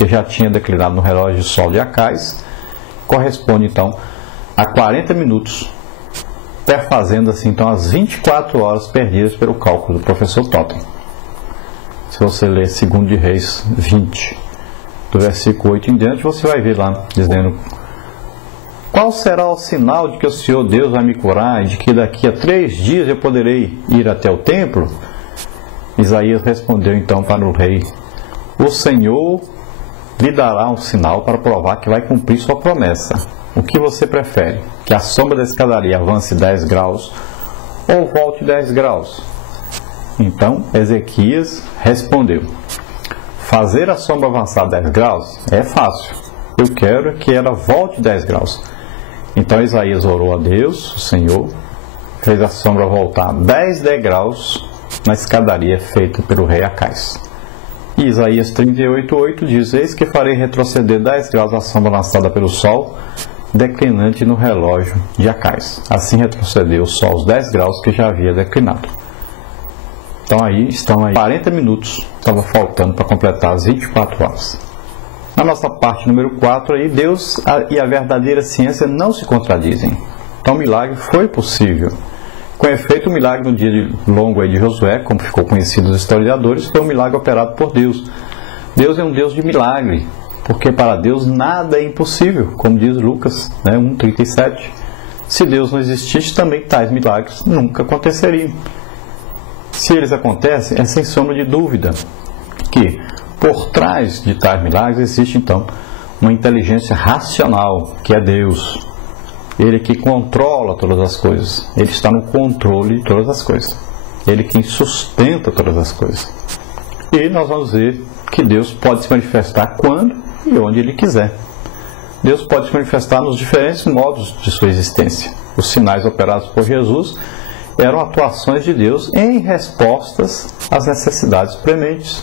que já tinha declinado no relógio de sol de Acais, corresponde então a 40 minutos, perfazendo assim então as 24 horas perdidas pelo cálculo do professor Totten. Se você ler 2 de Reis 20, do versículo 8 em diante, você vai ver lá, dizendo: qual será o sinal de que o Senhor Deus vai me curar e de que daqui a 3 dias eu poderei ir até o templo? Isaías respondeu então para o rei: o Senhor lhe dará um sinal para provar que vai cumprir sua promessa. O que você prefere? Que a sombra da escadaria avance 10 graus ou volte 10 graus? Então Ezequias respondeu: fazer a sombra avançar 10 graus é fácil. Eu quero que ela volte 10 graus. Então Isaías orou a Deus, o Senhor, fez a sombra voltar 10 degraus na escadaria feita pelo rei Acais. E Isaías 38:8 diz: eis que farei retroceder 10 graus a sombra lançada pelo sol, declinante no relógio de Acais. Assim retrocedeu o sol os 10 graus que já havia declinado. Então estão aí 40 minutos, estava faltando para completar as 24 horas. Na nossa parte número 4, aí, Deus e a verdadeira ciência não se contradizem. Então o milagre foi possível. Com efeito, o milagre no dia longo aí de Josué, como ficou conhecido dos historiadores, foi um milagre operado por Deus. Deus é um Deus de milagre, porque para Deus nada é impossível, como diz Lucas 1:37. Se Deus não existisse, também tais milagres nunca aconteceriam. Se eles acontecem, é sem sombra de dúvida que por trás de tais milagres existe então uma inteligência racional, que é Deus. Ele que controla todas as coisas. Ele está no controle de todas as coisas. Ele quem sustenta todas as coisas. E nós vamos ver que Deus pode se manifestar quando e onde Ele quiser. Deus pode se manifestar nos diferentes modos de sua existência. Os sinais operados por Jesus eram atuações de Deus em respostas às necessidades prementes.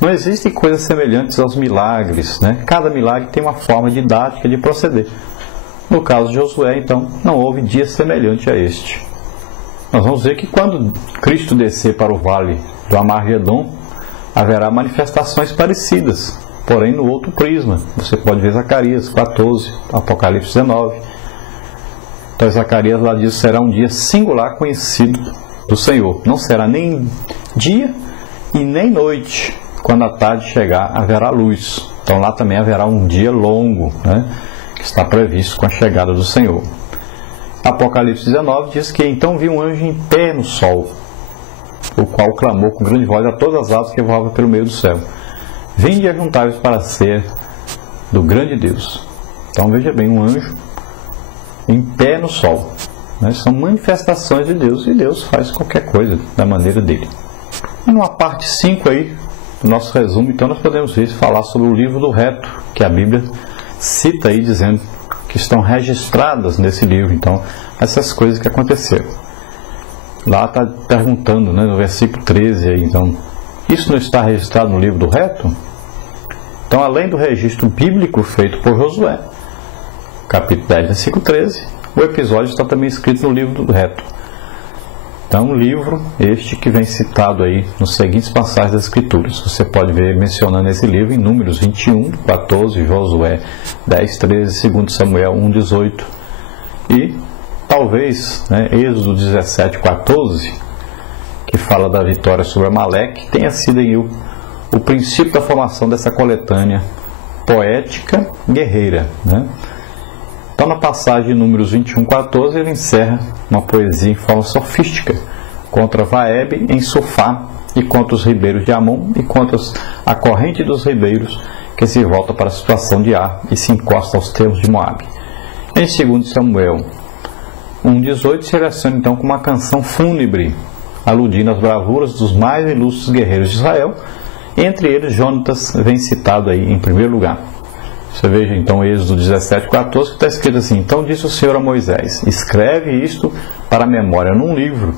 Não existem coisas semelhantes aos milagres, Cada milagre tem uma forma didática de proceder. No caso de Josué, então, não houve dia semelhante a este. Nós vamos ver que quando Cristo descer para o vale do Armagedon, haverá manifestações parecidas, porém no outro prisma. Você pode ver Zacarias 14, Apocalipse 19. Então Zacarias lá diz: será um dia singular conhecido do Senhor. Não será nem dia e nem noite. Quando a tarde chegar, haverá luz. Então lá também haverá um dia longo, que está previsto com a chegada do Senhor. Apocalipse 19 diz que então vi um anjo em pé no sol, o qual clamou com grande voz a todas as aves que voavam pelo meio do céu: vinde e ajuntai-vos para a ceia do grande Deus. Então veja bem, um anjo em pé no sol, são manifestações de Deus, e Deus faz qualquer coisa da maneira dele. E numa parte 5 aí do nosso resumo, então nós podemos falar sobre o livro do reto, que a Bíblia cita aí dizendo que estão registradas nesse livro, então, essas coisas que aconteceram. Lá está perguntando, no versículo 13 aí, então, isso não está registrado no livro do reto? Então, além do registro bíblico feito por Josué, capítulo 10, versículo 13, o episódio está também escrito no livro do reto. Então, um livro este que vem citado aí nos seguintes passagens das Escrituras. Você pode ver mencionando esse livro em Números 21, 14, Josué 10, 13, 2 Samuel 1, 18 e talvez Êxodo 17, 14, que fala da vitória sobre Amaleque, tenha sido aí o princípio da formação dessa coletânea poética guerreira. Então, na passagem de Números 21, 14, ele encerra uma poesia em forma sofística contra Vaeb em Sufá e contra os ribeiros de Amon e contra a corrente dos ribeiros que se volta para a situação de Ar e se encosta aos termos de Moabe. Em 2 Samuel 1,18 se relaciona então com uma canção fúnebre, aludindo às bravuras dos mais ilustres guerreiros de Israel. Entre eles, Jonatas vem citado aí em primeiro lugar. Você veja então Êxodo 17, 14, que está escrito assim: então disse o Senhor a Moisés: escreve isto para a memória num livro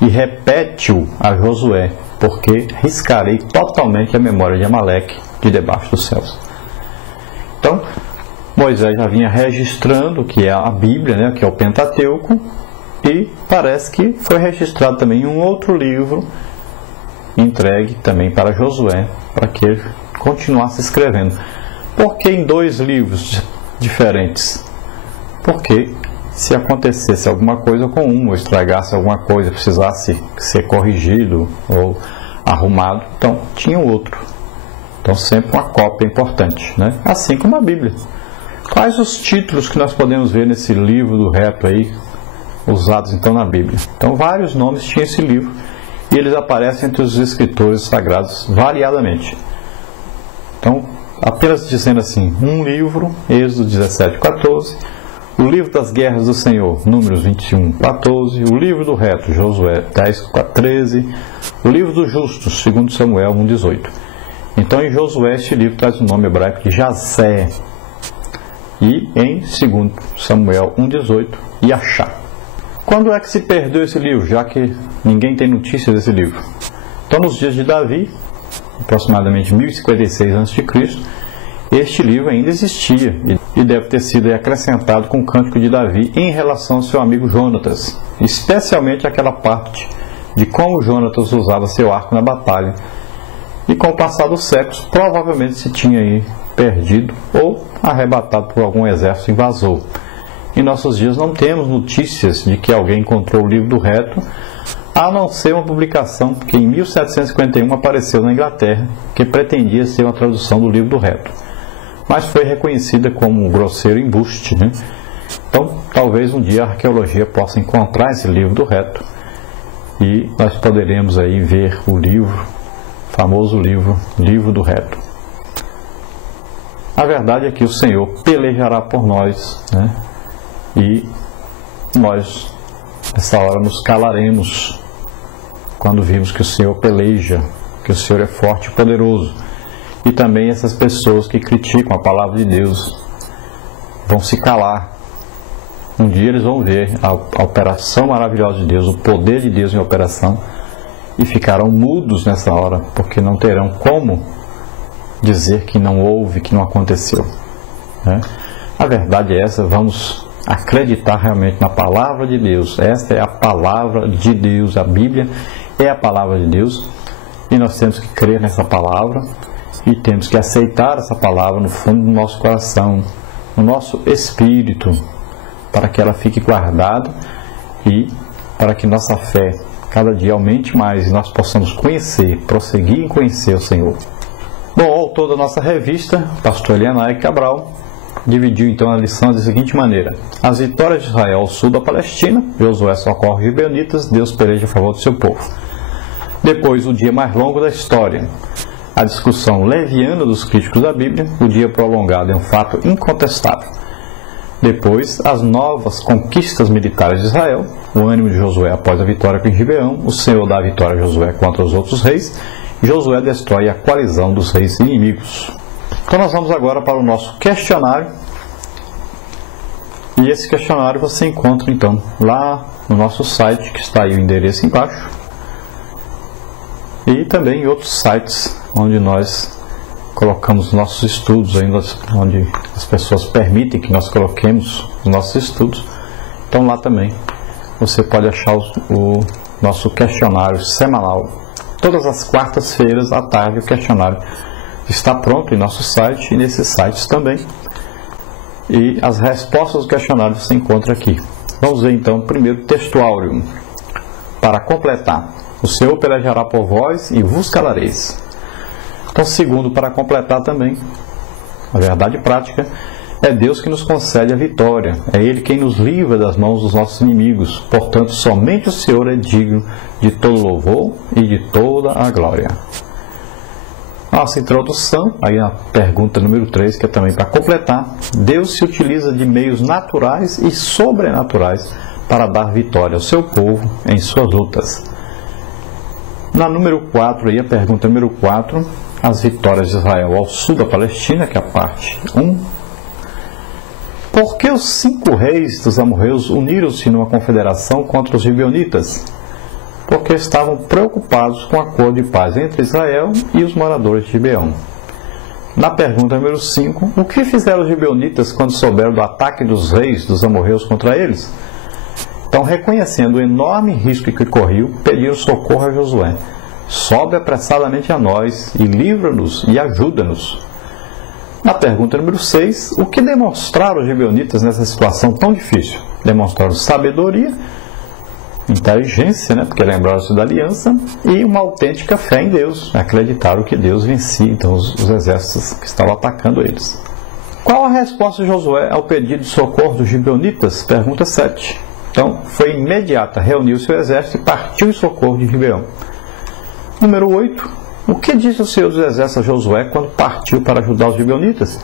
e repete-o a Josué, porque riscarei totalmente a memória de Amaleque de debaixo dos céus. Então, Moisés já vinha registrando, que é a Bíblia, que é o Pentateuco, e parece que foi registrado também em um outro livro, entregue também para Josué, para que ele continuasse escrevendo. Por que em 2 livros diferentes? Porque se acontecesse alguma coisa com um, ou estragasse alguma coisa, precisasse ser corrigido ou arrumado, então tinha outro. Então sempre uma cópia importante, né? Assim como a Bíblia. Quais os títulos que nós podemos ver nesse livro do reto aí, usados então na Bíblia? Então vários nomes tinha esse livro, e eles aparecem entre os escritores sagrados variadamente. Então, apenas dizendo assim, um livro, Êxodo 17:14, o livro das guerras do Senhor, Números 21:14, o livro do reto, Josué 10:13, o livro dos justos, 2 Samuel 1:18. Então, em Josué, este livro traz o nome hebraico de Jazé, e em 2 Samuel 1:18, Yachá. Quando é que se perdeu esse livro, já que ninguém tem notícia desse livro? Então, nos dias de Davi, aproximadamente 1056 a.C., este livro ainda existia e deve ter sido acrescentado com o Cântico de Davi em relação ao seu amigo Jonatas, especialmente aquela parte de como Jonatas usava seu arco na batalha. E com o passar dos séculos, provavelmente se tinha aí perdido ou arrebatado por algum exército invasor. Em nossos dias não temos notícias de que alguém encontrou o livro do reto, a não ser uma publicação que em 1751 apareceu na Inglaterra, que pretendia ser uma tradução do livro do reto, mas foi reconhecida como um grosseiro embuste, né? Então, talvez um dia a arqueologia possa encontrar esse livro do reto e nós poderemos aí ver o livro, o famoso livro do reto. A verdade é que o Senhor pelejará por nós, né? E nós, nessa hora, nos calaremos quando vimos que o Senhor peleja, que o Senhor é forte e poderoso. E também essas pessoas que criticam a palavra de Deus vão se calar. Um dia eles vão ver a operação maravilhosa de Deus, o poder de Deus em operação, e ficarão mudos nessa hora, porque não terão como dizer que não houve, que não aconteceu, né? A verdade é essa, vamos acreditar realmente na palavra de Deus. Esta é a palavra de Deus, a Bíblia é a palavra de Deus, e nós temos que crer nessa palavra e temos que aceitar essa palavra no fundo do nosso coração, no nosso espírito, para que ela fique guardada e para que nossa fé cada dia aumente mais e nós possamos conhecer, prosseguir em conhecer o Senhor. Bom, o autor da nossa revista, pastor Elianai Cabral, dividiu então a lição da seguinte maneira: as vitórias de Israel ao sul da Palestina, Josué socorre os gibeonitas, Deus peleja a favor do seu povo. Depois, o dia mais longo da história, a discussão leviana dos críticos da Bíblia, o dia prolongado é um fato incontestável. Depois, as novas conquistas militares de Israel, o ânimo de Josué após a vitória com Gibeão, o Senhor dá a vitória a Josué contra os outros reis, e Josué destrói a coalizão dos reis inimigos. Então nós vamos agora para o nosso questionário, e esse questionário você encontra então lá no nosso site, que está aí o endereço embaixo, e também em outros sites onde nós colocamos nossos estudos, onde as pessoas permitem que nós coloquemos os nossos estudos. Então lá também você pode achar o nosso questionário semanal. Todas as quartas-feiras à tarde o questionário está pronto em nosso site e nesses sites também. E as respostas do questionário você encontra aqui. Vamos ver então primeiro o textuário. Para completar, o Senhor pelejará por vós e vos calareis. Então, segundo, para completar também, a verdade prática, é Deus que nos concede a vitória. É Ele quem nos livra das mãos dos nossos inimigos. Portanto, somente o Senhor é digno de todo louvor e de toda a glória. Nossa introdução, aí a pergunta número 3, que é também para completar. Deus se utiliza de meios naturais e sobrenaturais para dar vitória ao seu povo em suas lutas. Na número 4, aí a pergunta número 4, as vitórias de Israel ao sul da Palestina, que é a parte 1. Por que os 5 reis dos amorreus uniram-se numa confederação contra os gibeonitas? Porque estavam preocupados com o acordo de paz entre Israel e os moradores de Gibeão. Na pergunta número 5, o que fizeram os gibeonitas quando souberam do ataque dos reis dos amorreus contra eles? Então, reconhecendo o enorme risco que corriam, pediram socorro a Josué. sobe apressadamente a nós e livra-nos e ajuda-nos. Na pergunta número 6, o que demonstraram os gibeonitas nessa situação tão difícil? Demonstraram sabedoria, inteligência, porque lembraram-se da aliança, e uma autêntica fé em Deus. Acreditaram que Deus vencia então os exércitos que estavam atacando eles. Qual a resposta de Josué ao pedido de socorro dos gibeonitas? Pergunta 7. Então, foi imediata, reuniu seu exército e partiu em socorro de Gibeão. Número 8. O que disse o Senhor dos Exércitos a Josué quando partiu para ajudar os gibeonitas?